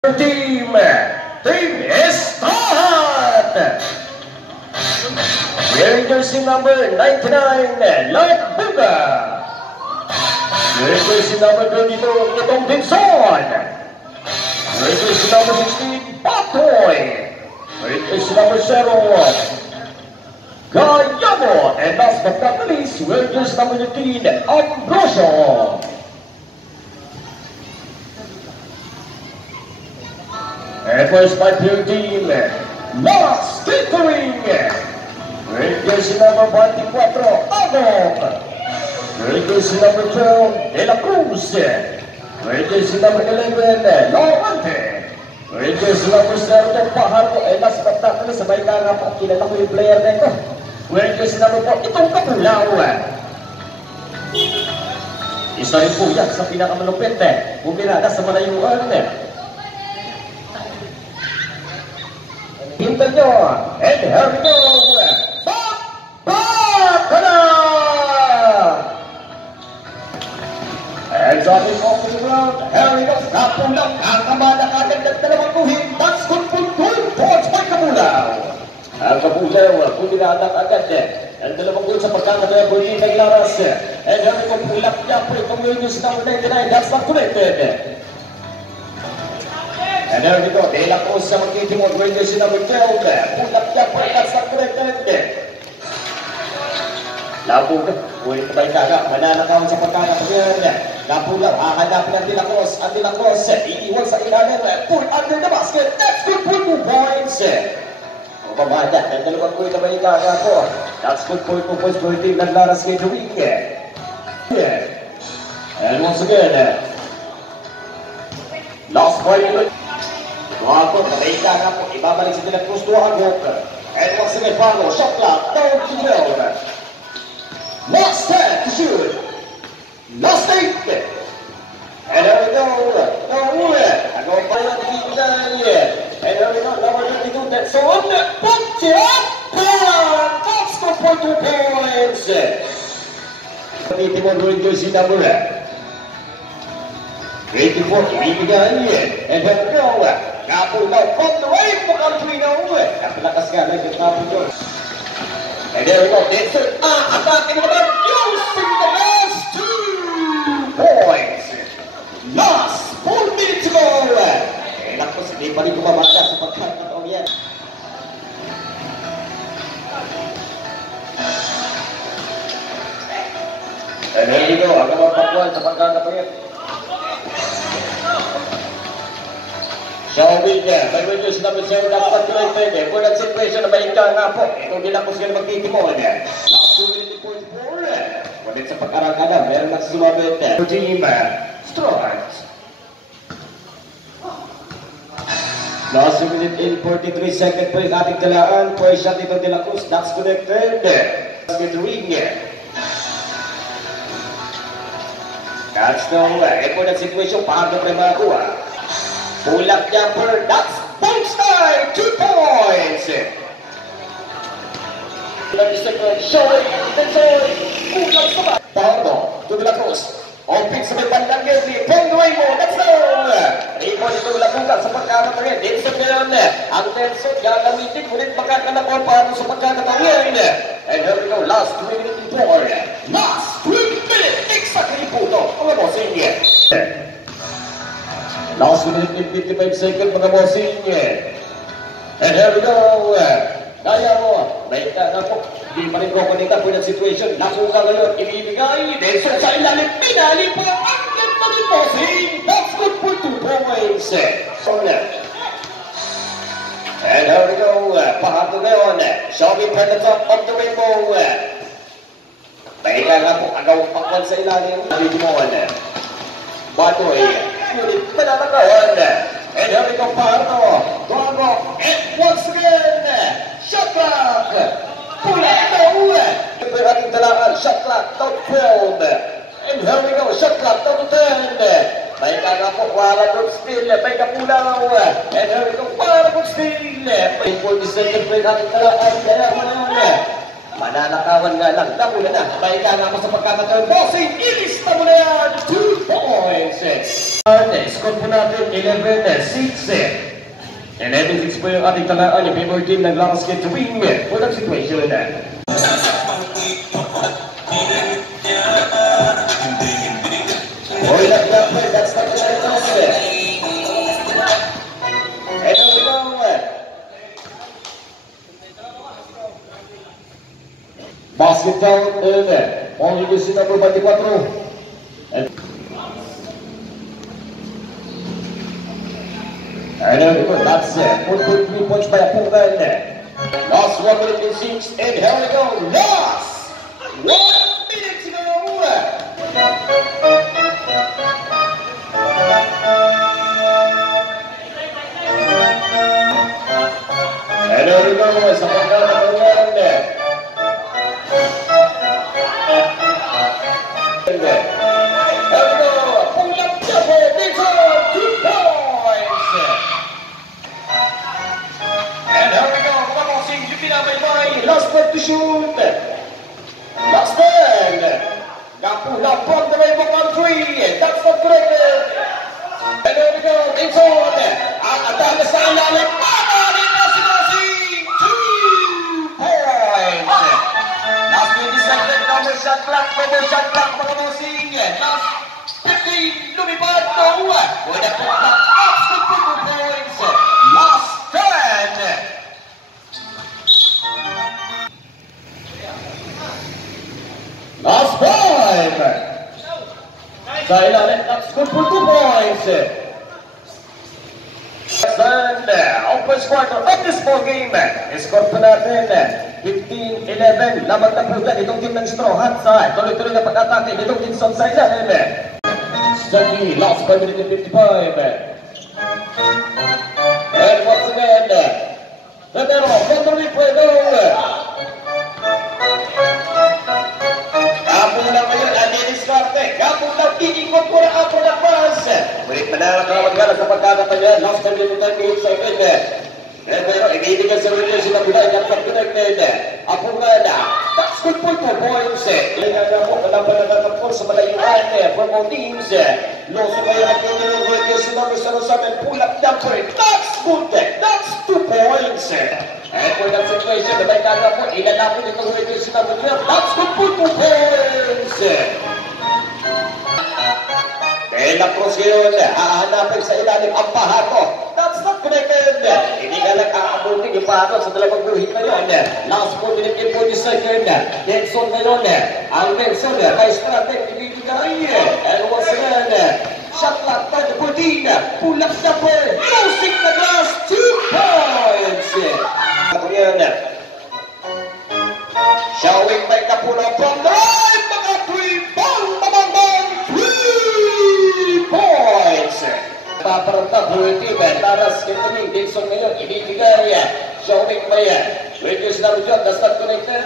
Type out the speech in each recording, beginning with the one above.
Team start! Wearing jersey number 99, Light Buga. Wearing jersey number 22, Itong Dinson. Wearing jersey number 16, Patoy. Wearing jersey number 0, Gayamo. And last but not least, wearing jersey number 13, Ambrosio. And first by blue team, Lost Catering. Wearing jersey number 24, Agok. Wearing jersey number 12, De La Cruz. Wearing jersey number 11, Lorante. Wearing jersey number 0, Paharo. And last but not least, sabay ka nga po, kilala ko yung player na ito. Wearing jersey number 4, Itong Kapulaw. Isa rin po yan sa pinakamalupit, pumirada sa malayuan. Hintan nyo, and here we go! Back na! And dropping off to the ground, here we go! Kapulang, kakamada kagad ng dalawang kuhin, that's good for 2 points by Kapulaw! Ang Kapulaw, puliradang agad, ang dalawang goal sa pagkakataya po yung naglaras. And here we go, pulak niya po itong yung number 99, that's not connected. And there we go, De La Cruz sa magtitimod, wearing jersey number 12, pulat niya po, that's not connected. Labog, ulit na balikaka, mananakaw sa pagkakatayan. Labog, hahanapin ang De La Cruz, ang De La Cruz, iiwan sa ilalim, pull under the basket, that's good for 2 points. O pamada, ang dalawang ulit na balikaka po, that's good for 2 points for the team ng Laras Catering. And once again, last point. Tuwagod, nabaita nga po, ibabalik sa De La Cruz, Tuwagod. And once again, follow, shot clock, down to 12. Last 10 to shoot. Last 8. And there we go, Ano pa yung tingnan niya. And there we go, number 22, that's on. Punch it up! That's good for 2 points. Titimon rin jersey number 84, ibibigay niya. And there we go, Kapulaw from the way for Altrino. Napalakas nga lang yung Kapulaw. And there we go, Dinson. Attacking naman, using the last 2 points. Last 4 minutes to go. Eh, nakos, hindi pa rin kumamada sa pagkakataon yan. And there we go, ang magpapuan sa pagkakataon yan. Showing by Windows number 0, dapat connected. For that situation na maingka nga po, itong De La Cruz nga magtitimon. Last 2 minutes point 4. Ngunit sa pag-arangkada, meron lang sumabit. Team starts. Last 2 minutes in 43 seconds po yung ating talaan. For a shot itong De La Cruz, that's connected. Let's get the ring. That's the way. For that situation, paano pa rin makakuha? Bulak jumper, that's points time, 2 points. Showing, Bulak sa ba? Pahardo, to De La Cruz. Open sa may bandang Gezi, Penguay mo, that's all. Ripon ito labugan sa pagkakataon. Dinson meron, ang Dinson gagamitin, ngunit magkakanapon paano sa pagkakataon. And here we go, last 3 minutes in 4. Last 3 minutes, exactly po ito. Mga bossing. Last minute in 55 seconds, mga bossing. And here we go. Kaya mo, baik na po. Hindi pa rin kukunita po yung situation. Nakuha ngayon, ibibigay. Dinson sa ilalim, pinali po. Ang ganda rin bossing. That's good for 2 points. And here we go. Pahato ngayon. Showing at the top of the rainbow. Baik nga po, agaw pakwan sa ilalim. Ibibigay. Batoy. Ngunit pananagawan. And here we go, Pardo. Tuago. And once again, shot clock. Pulang daw. Ito ating talaan, shot clock, down 12. And here we go, shot clock, down to 10. May kagapok, wala good steal. May kapulaw. And here we go, wala good steal. May 40 seconds po yung ating talaan. Kaya mo naman. Mananakawan nga lang. Napula na. Maika nga mo sa pagkakataon. Bossing, ilis na mo na yan. 2 points. Score po natin 11-6. 11-6 po yung ating talaan. Yung favorite team ng Lakas Kid to win. Walang situation na. Boy, that's not the right answer. And there we go. Basket down over. Only this is number 24. And there we go. That's it. 4.3 points by Apungan. Last 1 minute and 6. And here we go. Last 1 minute to go. And there we go. Sa pagkakataon. There we go. Pull up double. Dito. 2 points. And here we go. Mabosing yung pinabay-bay. Last one to shoot. Last 10. Napula from the way book on 3. That's not correct. And there we go. Dito. Ang atake sa ilalim. Dito si Bossing. 2 points. Last 20 seconds. Number shot clock. Mga Bossing. Last 15. Lumipad. No. With a put back. Absolute 2 points. Last 10. Last 5. Sa ilalim, that's good for 2 points. And open quarter of this ball game. Score pa natin 15-11. Lamang na prudan itong team ng Straw Hats. Tuloy-tuloy na pag-atake itong team sa ilalim. Study, last 5 minutes and 55. And once again, Romero, from the replay, go! Kapon lang ngayon, Diskarte. Kapon lang, iikot mo na kapon ng pass. Ulit na lang ang magkala sa pagkakatayan. Last 10 minutes and 38 seconds. Pero ibibigay sa Williams sila bilay ng pag-connected. Apungan na. That's good for 2 points. Ilan nga po, kalaban na nakapol sa malayuan for all teams. Loso kayo ang kanyang Williams sila sa pull up number. That's good. That's 2 points. And for that situation, nabay ka nga po, ilalapin itong Williams sila bilay. That's good for 2 points. Dahil ang cross ngayon, hahanapin sa ilalim ang pahato. That's not connected. Hindi ka lang aabutin yung pahato sa dalawang guhit na yun. Last 4 minute and 40 second. Denson ngayon. Ang Denson, kay Strateg, ibibigay. And once again, shot clock by the 14. Pull up number. Losing the glass. 2 points. Ako yan. Showing by Capula from the right. Mga 3 ball. Mamambang 3 points. Paparata, Buwiti, Taras, Kitaling, Dixon ngayon, ibibigay. Showing by Radius Narujon, that's not connected.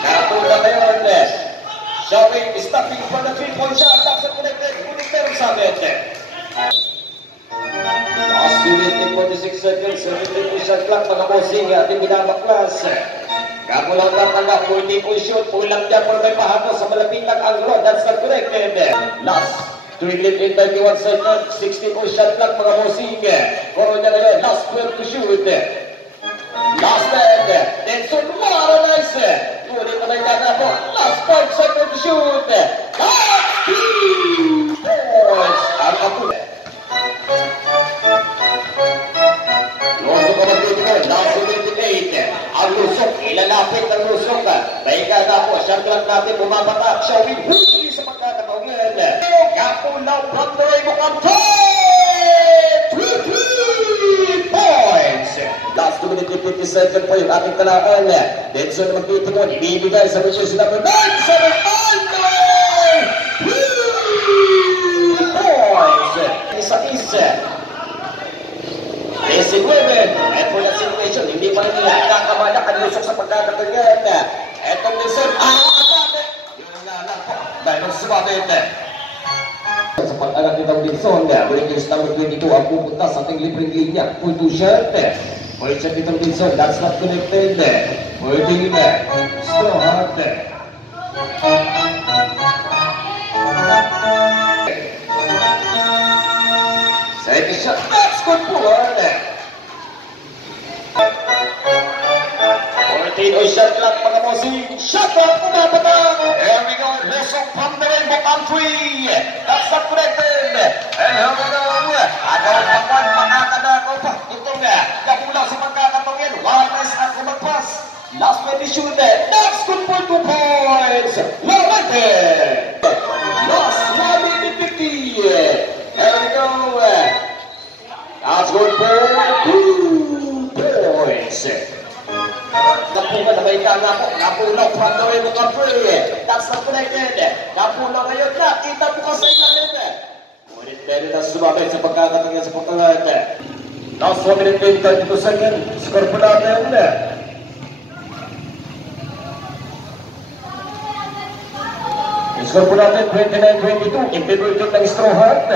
Kapula ngayon. Showing, stopping from the 3-point shot, that's not connected. Connected sa amin. Last minute in 46 seconds, 17 shot clock, mga Bossing, ating binabaklas. Kapulang tatangga, 40 shoot, pulang dyan po may pahato sa malapitang anglo, that's not connected. Last 3 minutes in 31 seconds, 16 shot clock, mga Bossing. Koro niya ngayon, last 12 to shoot. Last 10, Denson Maranice. Tuloy pa lang na po, last 5 seconds to shoot. Last 2 points. Ang kapula. Loso ka mag-dito ko, last 28. Ang lusok, ilalapit ang lusok. Baika na po, shot clock natin bumabatak. Showing huli sa pagkakataungan. Kapulaw from the way mo control. 3 points. Last 2 minutes and 50 seconds po yung ating talaan. Denson mag-dito ko, ibibigay sa Richard number 9. 7-9. 3 points. Isa-isa. 19. And for that situation, hindi pa rin nila kakamanak ang lusok sa pagkakatagan. Etong Denson, atake! Yun nga lang po, dahil ang sumabit. Sa pag-agat nitong Denson, Williams number 22 ang pupunta sa ating libreng linya. Punto shot. Point siya dito Dixon. That's not connected. Pwedeng straw hat. Second shot. That's good pull. 14 shot clock mga bossing. Shot clock pumapatang. Here we go. Lesson from the Rainbow Country. That's not connected. And here we go. Agaw pagwan makakadako pa. Ito nga. Kapula sa magkakatongin. Wireless at kumagpas. Last way to shoot. That's good for 2 points. Lawante. Last 150. Here we go. That's good for 2 points. Napunta na ba yung kanga po? Napunaw from the Rainbow Country. That's not connected. Napunaw ngayon na. Kita po ka sa ilang. Ngunit meron na sumabay sa pagkakatangyan sa pagkakat. Last 1 minute and 32 seconds. Score po natin. Score po natin 29-22. In favor ng Straw Hat.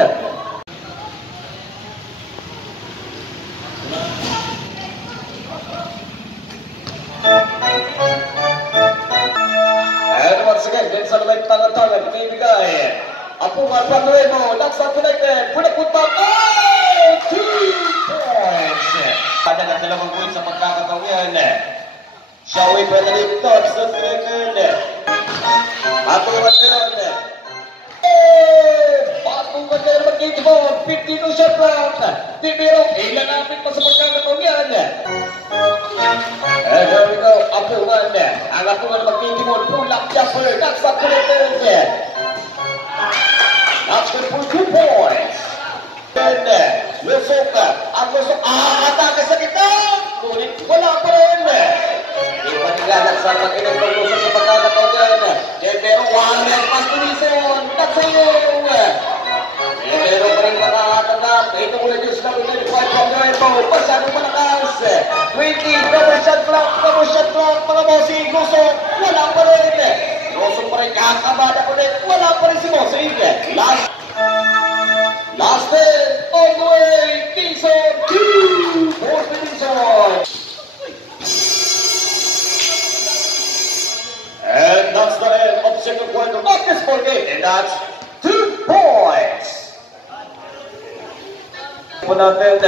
And once again, din sa lumay tangan-tangan, pinibigay. Apungan from the Rainbow, that's not connected. Put back. Oh! 2 points. Kanya ng 2 points sa pagkakatawian. Shawi Frederick, that's not connected. Apungan meron. Apungan meron mag-game 52 shot clock. Tibiro, ilanapit pa sa pagkakatawian. And here we go, Apungan. Ang Apungan mag-game pull up Jasper, that's not connected. That's good for 2 points. And Lusok, ang Lusok, atake sa kita. Ngunit wala pa rin. Iba nila nagsasang ilang ng Lusok sa pagkakatawagan. Pero one-leg pass to Lison. That's a yung. Pero pa rin makakatanggap. Ito muna Diyos na within 5 from the Rainbow. Masyadong malakas. 20, double shot clock, mga bossing. Lusok, wala pa rin. Lusok pa rin, kakabada pa rin. Wala pa rin si bossing. Last 10, all the way, Dixon, 2, fourth to Dixon. And that's the end of second quarter of this ball game, and that's 2 points. Po natin,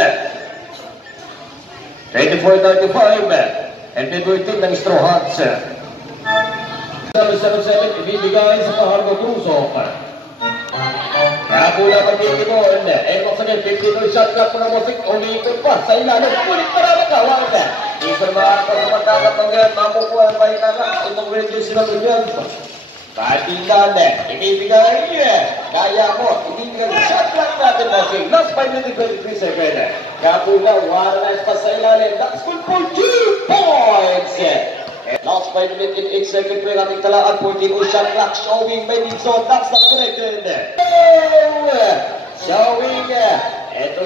24-35, and pinduitin ng Straw Hats. 7-7, ibibigay sa Pahargo Cruzok. Kapula pag-ibon, once again, 52 shot clock po na musik, umiikot pa sa ilalim, kulit para magkawag. Isang mga pagkakatanggan, mapukuha ang bahay na itong radio sila ganyan. Katindan, ibibigay, kaya mo, ibibigay, shot clock natin musik, last 5 minutes 23 seconds. Kapula, wireless pa sa ilalim, that's good for 2 points. Last 5 minutes in 8 seconds po yung ating talaan. 14 shot clock showing by Dixon. That's not connected. Showing. Eto.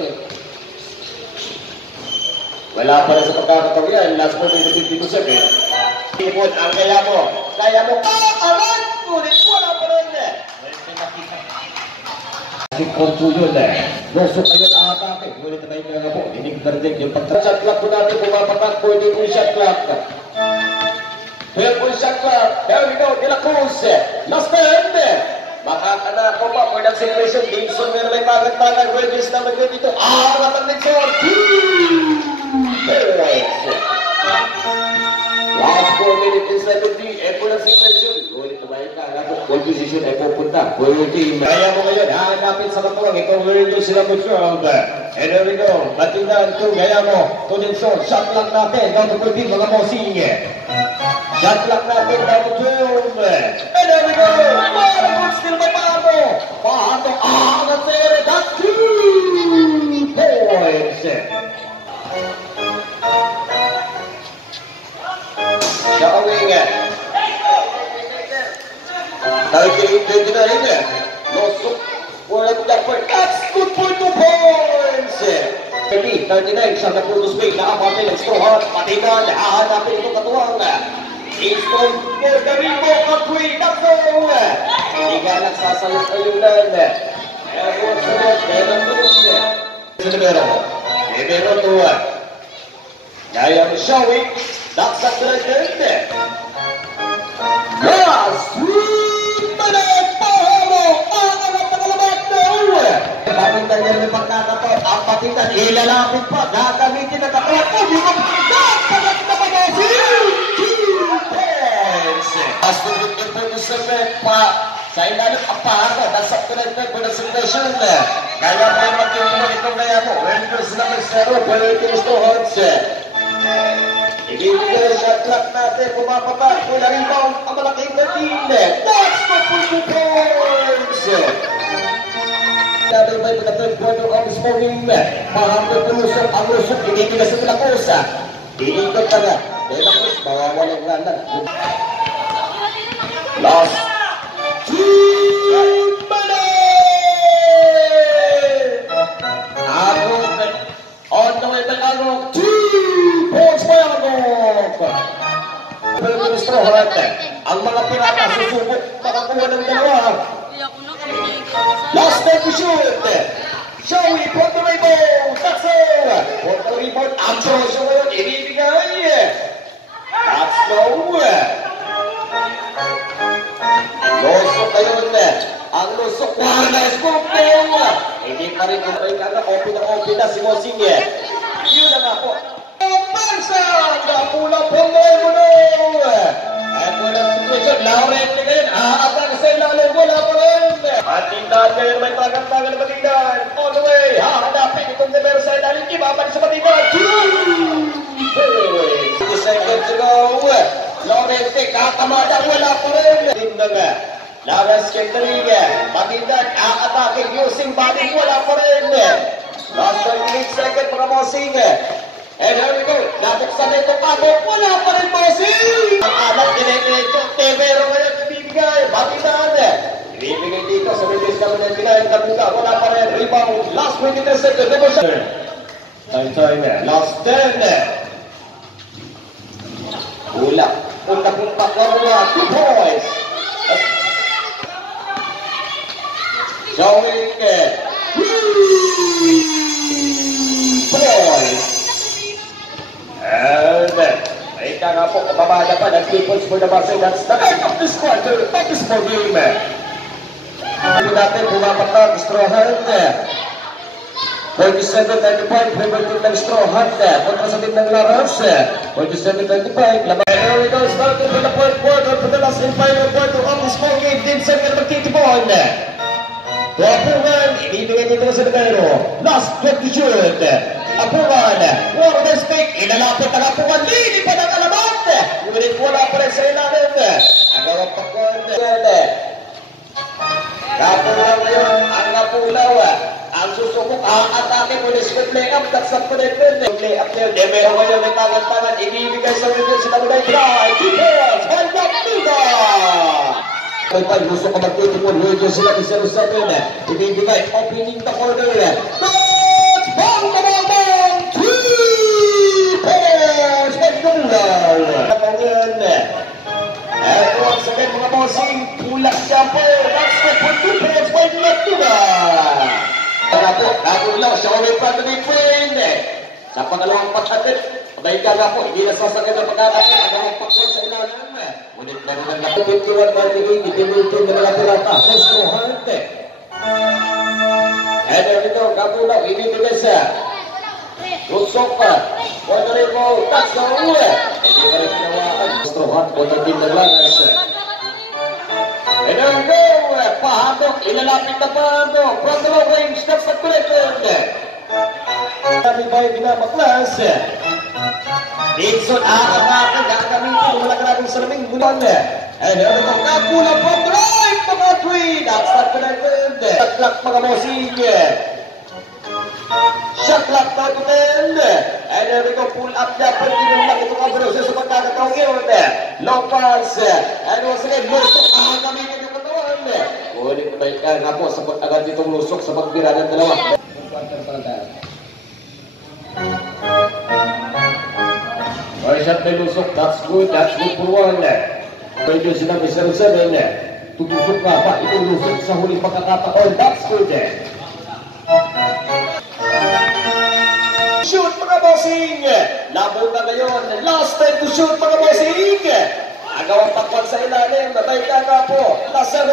Wala pa rin sa pagkakatawian. Last 4 minutes 52 seconds. Ipon, ang kaya mo. Kaya mo. Alam! Ngunit wala pa rin. Control yun. Lusok na yun atake. Ngunit na yung nga po. Inig-gardig yung pagka-shot clock po natin. Pumapatak 14 shot clock. 12 shot clock. There we go. De La Cruz. Last 10. Makakanako pa for that situation. Dixon meron may tagat-tagat. Wedges na mag dito. Arat ang Dixon. 2 points. Last 4 minutes and 70. For that situation. Ngunit tumayin ka. Goal position ay pupunta. Goal team. Kaya mo ngayon. Hanapin sa katuwang. Ikaw meron yung sila controlled. And there we go. Batindan to gaya mo. To Dixon. Shot clock natin. Down to goal team. Mga mosing. Shot clock natin down to 12. And there we go. Good still by Pahato. Pahato. Natsere. That's 2 points. Showing. 19-29. Lusok. Wala po dyan for. That's good for 2 points. 30-39. Santa Cruz Bay. Nakapatin ng Straw Hat. Patiman. Hahanapin itong katuwang. Dixon for the Rainbow Country. That's all. Hindi ka nagsasalas ayunan. Ewan sunod. Meron Cruz. Sa numero. Numero 2. Ngayon showing, daksak directed. Last 3 minutes, pahalo, ang pangalabat na Pamintan niya ng pagkakataon, ang patintan, ilalapit pa, gagamitin ang katawan po, di mo dapat na pag-asin! 2 points! As to the interpretation pa, sa ilalim ang pahalo, nasa directed for the situation. Kaya po yung magkilimon itong kaya mo, Rangers na mag-zero, pero ito gusto Horns. Ibigay shot clock natin, pumapapa, mula rebound, ang malaking natin. That's the 2 points! Sabi ba yung third quarter of this morning, mahapon pulusok ang lusok, inigilas sa Pilacosa. Inikot ka nga. Pilacosa, mawawalang rana. Last 2 minutes! Agog, on the way by Agog, 2 points by Agog! Pero Ministro Horate, ang mga pirata susubok, makakuha ng dalawa. Last time to shoot. Joey, put the rebound. That's all. Put the rebound. Ambrosio ngayon, inibigay. That's no. Lusok ngayon. Ang lusok, wireless group mo. Hindi pa rin kumay ka na. Open na si Mosing. Yun na nga po. Marsan! Napula po mo na. At walang situation. Laurent ngayon. Aabang sa ilalim. Wala pa rin. At tindahan ngayon may tagang-tagang na patindahan. All the way. Hahanapin itong numero sa ilalim. Ibabalik sa patindahan. 2 seconds to go. Lorente, kakamada. Wala pa rin. Tindahan. Lawrence Kendrick. Patindahan. Aataking using body. Wala pa rin. Last 38 seconds mga Mosing. And here we go. Nabuksan na itong pabok. Wala pa rin Mosing. Ang anak dinedito. Tevero ngayon. Ibibigay. Patindahan. Ibigay dito sa Release naman ng Pinay. Nabuka. Wala pa rin. Rebound. Last 23 seconds. Negotiation. Time. Last 10. Ula. Punta kong pakarwa. 2 points. Showing. 3 points. And ika nga po, kapabada pa ng 3 points for the Marseille. That's the end of this quarter of this ball game. Hindi natin pumapat na Straw Hunt. 47-35, favorite team ng Straw Hunt. Kontra sa team ng Laros. 47-35. Here we go, starting with the fourth quarter for the last and final quarter of this ball game. Vincent will magtitipon. Apungan, ibibigay dito sa numero. Last 20 shoot. Apungan, one of the stake. Inalapit ang Apungan. Lili pa ng alamat. Ngunit wala pa rin sa ilalim. Ang gawang pakwan. Apungan ngayon, ang Apulaw. Ang susubok, ang atake muli sa play-up. That's not connected. Play-up na yun. Meron ngayon may tangan-tangan. Ibibigay sa video sa Tamunay Drive. 2 points. Hold up, Tuga! May gusto ko magtitipon. Video sila ni 07. Ibibigay. Opening the corner. Touch! Bang! Bang! 3 points! Magdulaw! Ngayon. And once again, mga Mosing. Tulak siya po. That's the 2 points. May Tuga! Nagulaw siya ulit pa ito ni Quinn. Sa pangalawang pagkakit, abay ka nga po, hindi nasasagad ang pagkakit. Ang pakwan sa ilalim. Ngunit meron ang lapit 51 martigay, itimitin na mga pirata. Straw Hunt. And there we go, Nagulaw, ibibigay siya. Lusok pa. Puerto Rico, that's the rule. Hindi pa rin pinawaan. Straw Hunt, kontra team ng Laras. And there we go. Pahandok, ilalapit na pahandok. From the low range, that's the connected. Kami ba yung binabaklas? Dixon, aakakan, gagamitin. Wala grabing salaming bulan. And here we go, Nagulaw from the right, mga 3. That's the connected. Shot clock, mga Mosing. Shot clock, na to 10. And here we go, pull up na. Pwede nyo lang itong Ambrosio sa pagkakataong yun. Long pass. And once again, lusok, gagamitin yung katawan. Ulit ba nga po, sabot agad itong lusok sa pagbira ng dalawa. First shot may lusok, that's good for 1. Pwede sila may 07. Tutusok nga pa, itong lusok sa huling pagkakataon, that's good. Shoot mga Mosing! Labog na ngayon. Last time to shoot mga bossing. Agawang takwan sa ilalim. Natay ka nga po. Last 7.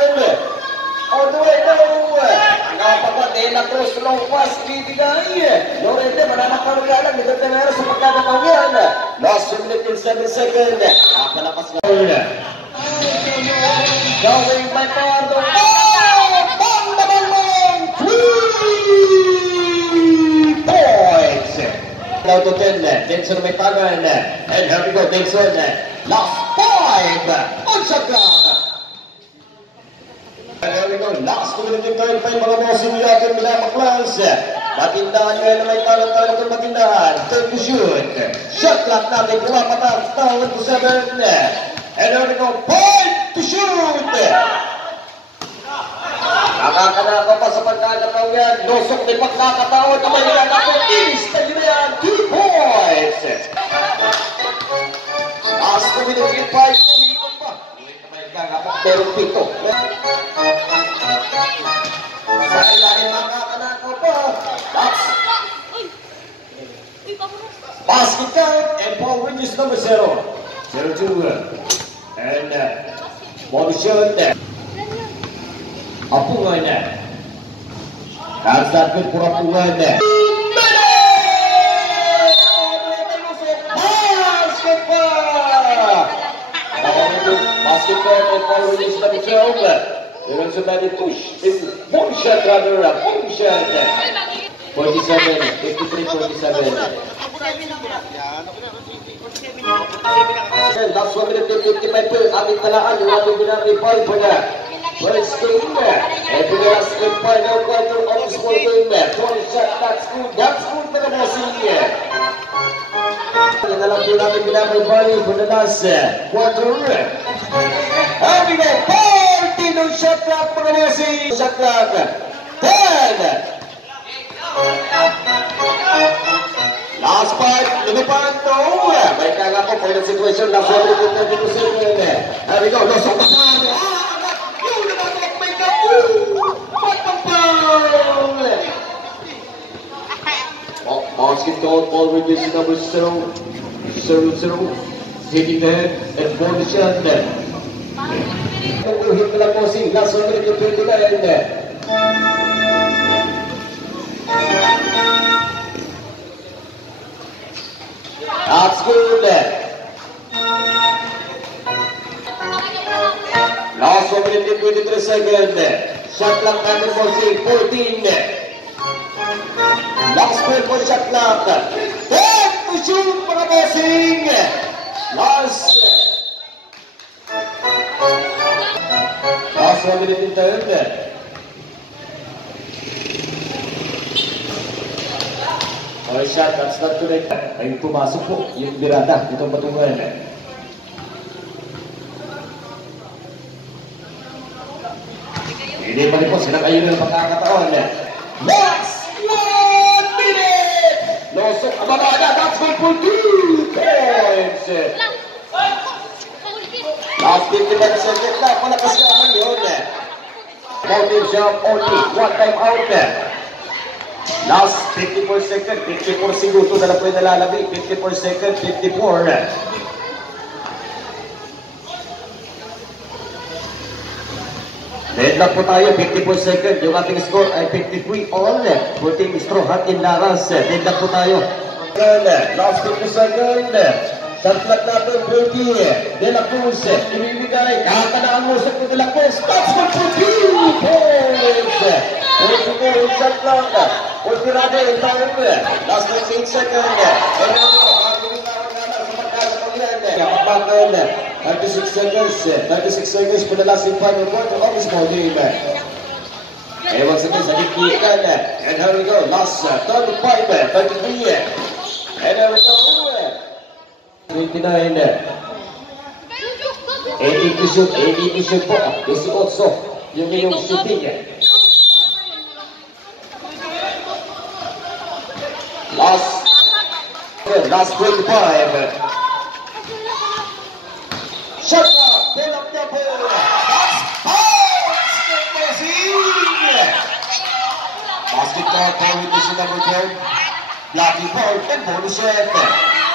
On the way down. Agawang takwan. Dela Cruz. Long pass. Bibigay. Lorente. Mananakarga lang. Dito tayo sa pagkakataon yan. Last 2 minutes and 7 seconds. Palakas nga. Going by Pardo. Now to 10, Denson may tagan, and here we go, Denson, last 5, on shot clock. And here we go, last 2 minutes and 35, mga bossing yakin mula Maklas. Matindahan ngayon na may tagan tayo itong matindahan. Time to shoot. Shot clock natin, pumapatak, tawad to 7. And here we go, point to shoot. Nakakanaka pa sa pagkakataon yan. Nosok may pagkakataon. Kamay na ako. Instant yun yan. 2 points. Last 2 minutes and 5. Pumikot pa. Kamay na ako. Pero 7. Sa ilalim nakakanaka pa. That's basket count. And Paul Regis number 0. 0-2. And body shot. Apungan na. That's good for Apungan na. Basketball and following is number 12. Meron sa body push. One shot rather. One shot. 47. 53-47. Last 1 minute and 55 po. Aming talaan. Yung ating ginamit point po na. First game, and the last game final quarter of the sport game. 20 shot, that's good for the bossing. Yan na lang po namin pinapay for the last quarter. And we go, 14 ng shot clock mga bossing. Shot clock, 10. Last part, lumipan to. May kaya po for the situation. Last 1 minute and 32 seconds. And we go, losok na pa. Basket count, Paul Regis number 0. Sitting there and for the shot. Hit na lang po si last 1 minute and 29. That's good. Last 1 minute and 23 seconds. Shot clock natin po si 14. Last point for shot clock. 10 to shoot mga bossing. Last 1 minute and 30. Oh, shot, that's not correct. Ay pumasok po yung birada. Itong patungan. Hindi pa rin po sila kayo ng pagkakataon. Last 1 minute! Nosok ang babada. That's good for 2 points. Last 55 seconds na. Malakas naman yun. Mountain shot only. 1 time out. Last 54 seconds. 54 segundo na lang po yung nalalabi. 54 seconds. 54. Deadlock po tayo, 54 seconds. Yung ating score ay 53 all. For Team Straw Hat in Laras. Deadlock po tayo. Last 50 seconds. Shot clock natin, 30. De La Cruz, ibibigay. Kakanaan mo sa De La Cruz. That's good for 2 points. 44 shot clock. 40 natin yung time. Last 28 seconds. And now, Kapagpakan, 36 seconds for the last and final quarter of this ball game. And once again, sa dikikan. And here we go, last 35, 33. And here we go, 29. 80 to shoot po. 18 yung inyong shooting. Last 25. Shut up! Pull up the ball! That's out! Basket card, Paul Regis number 12. Blocking ball and bonus shot.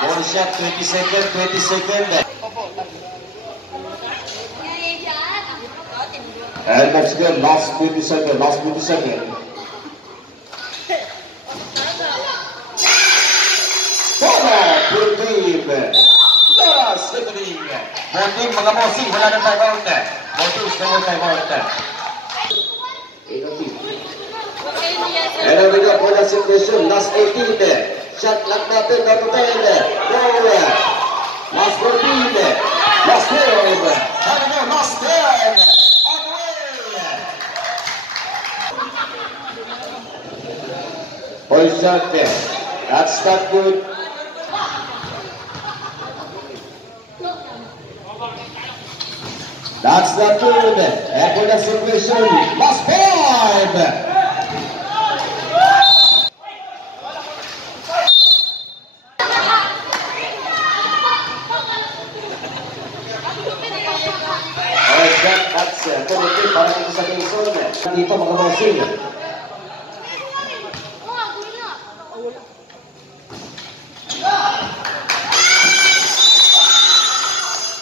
Ball shot, 20 second, 20 second. And once again, last 20 second, last 20 second. Full team. Last opening. Full team, mga bossing, wala ng timeout. Full team, no timeout. And we go for the situation, last 18. Shot clock natin, not to 10. Go. Last 14. Last 12. Last 10. On the way. Point shot there. That's not good. That's not good. And for the situation, last 5. That's positive para dito sa Quezon. Dito mga bossing.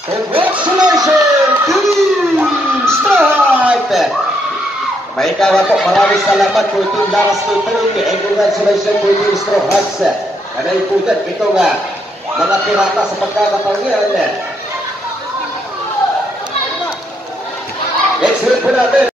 Congratulations, Team Start! May kawa po, maraming salamat po Team Laras Catering and congratulations po Team Straw Hats. Kanay po dyan, ito nga, mga pirata sa pagkakataon yan. Let's hear it for that.